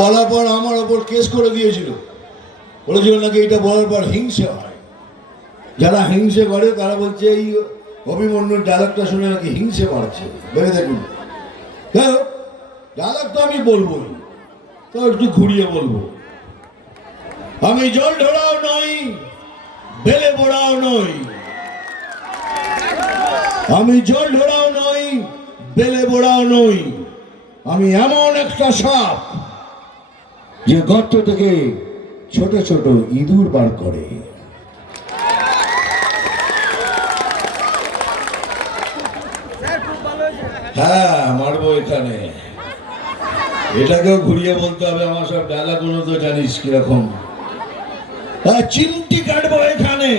বলার পর আমার ওপর কেস করে দিয়েছিল। বলেছিল নাকি এটা বলার পর হিংসে হয়। যারা হিংসে করে, তারা বলছে এই অভিমন্যুর ডায়লগটা শুনে নাকি হিংসে বাড়ছে। ভেবে দেখুন। ডায়লগ তো আমি বলবোই। তো একটু ঘুরিয়ে বলব। আমি জল ঢোড়াও নই, বেলে বোড়াও নই। আমি জল ঢোড়াও নই, বেলে বোড়াও নই। আমি এমন একটা সাপ। যে গর্ত থেকে ছোট ছোট ইঁদুর বার করে। হ্যাঁ মারবো এখানে। এটাকেও ঘুরিয়ে বলতে হবে, আমার সব ডায়লগুলো তো জানিস কীরকম। হ্যাঁ চিমটি কাটবো এখানে।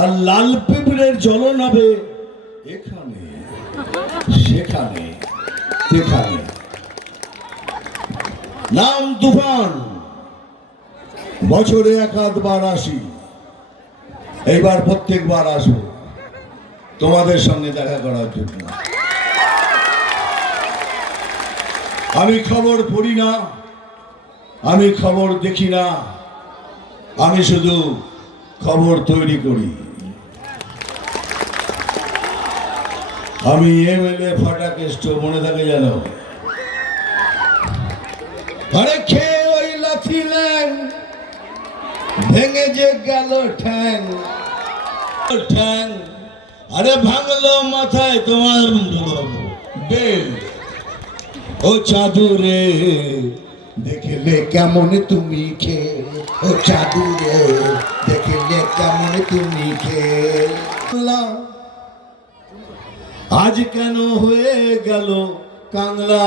আর লাল পিঁপড়ের জ্বলন হবে এখানে, সেখানে সেখানে। নাম তুফান। বছরে এক আধবার আসি। এইবার প্রত্যেকবার আসব। তোমাদের সঙ্গে দেখা করার জন্য। আমি খবর পড়ি না, আমি খবর দেখি না, আমি শুধু খবর তৈরি করি। আমি এমএলএ ফাটা কেষ্ট, মনে থাকে জানো আরে খেয়ে ওই লাথি ল্যাং ভেঙে যে গেল ঠ্যাং। ঠ্যাং, আরে ভাঙলো মাথায় তোমার বেল। ও চাদু রে দেখলে কেমন তুমি খে ও চাদু রে দেখলে কেমন তুমি খে আজ কেন হয়ে গেল কাংলা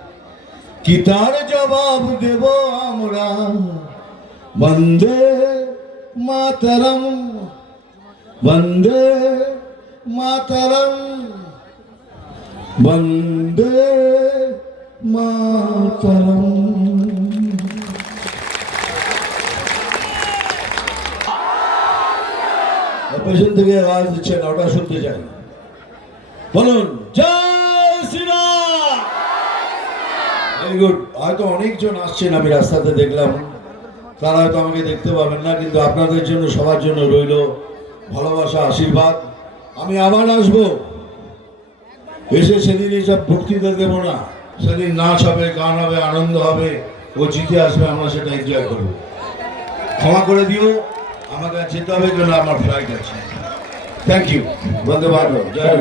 কি তার জবাব দেব আমরা? বন্দে মাতরম বন্দে মাতরম বন্দে মাতরম। পেছন থেকে আওয়াজ দিচ্ছেন, ওটা শুনতে চাই। বলুন, জয় ভেরি গুড হয়তো অনেকজন আসছেন, আমি রাস্তাতে দেখলাম। তারা হয়তো আমাকে দেখতে পাবেন না, কিন্তু আপনাদের জন্য, সবার জন্য রইল ভালোবাসা, আশীর্বাদ। আমি আবার আসব। এসে সেদিন এইসব ভক্তিতে দেবো না। সেদিন নাচ হবে, গান হবে, আনন্দ হবে, ও জিতে আসবে, আমরা সেটা এনজয় করব। ক্ষমা করে দিও, আমাকে যেতে হবে কেন, আমার ফ্লাইট আছে। থ্যাংক ইউ বন্দে ভারত জয়।